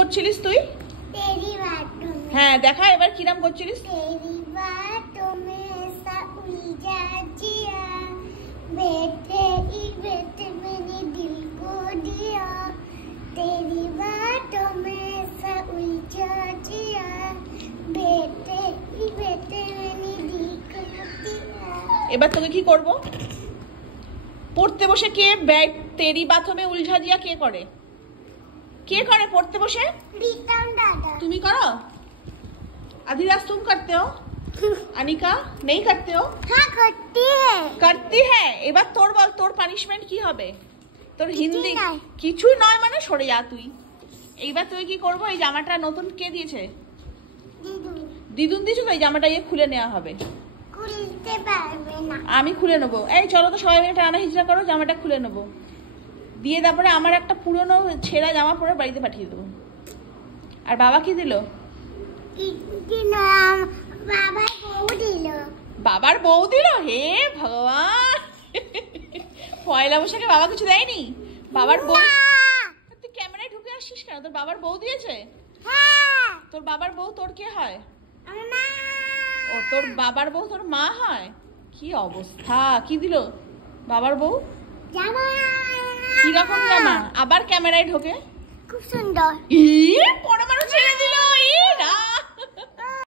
করছিলিস তুই? হ্যাঁ দেখা, এবার কি নাম করছিলিস? এবার তোকে কি করব? পড়তে বসে কে তেরি বাথমে উলঝা দিয়া কে করে? কে করে পড়তে বসে? তুমি করো? अधिराज तुम करते हो? अनिका नहीं करते हो? हाँ करती है। এবার তোর বল, তোর পানিশমেন্ট কি হবে? তোর হিন্দি কিছু নয় মানে সরে যা তুই। এইবার তুই কি করবো? এই জামাটা নতুন কে দিয়েছে? দিদুন দিয়েছে তো, এই জামাটা খুলে নেওয়া হবে। খুলতে পারবে না, আমি খুলে নেবো। এই চলো তো সবাই মিলে টানা হিজড়া করো, জামাটা খুলে নেবো, দিয়ে তারপরে আমার একটা পুরনো ছেঁড়া জামা পরে বাড়িতে পাঠিয়ে দেবো। আর বাবা কি দিল? বাবার বউ দিল। বাবার বউ দিল? হে ভগবান, পয়লা বৈশাখে বাবা কিছু দেয়নি? বাবার বউ? তুই ক্যামেরায় ঢুকে আসছিস কেন? তোর বাবার বউ দিয়েছে? তোর বাবার বউ তোর কে হয়? ও তোর বাবার বউ তোর মা হয়? কি অবস্থা! কি দিল বাবার বউ? জামা। কিরকম জামা? আবার ক্যামেরায় ঢোকে? খুব সুন্দর। পরে মারো ছেড়ে দি।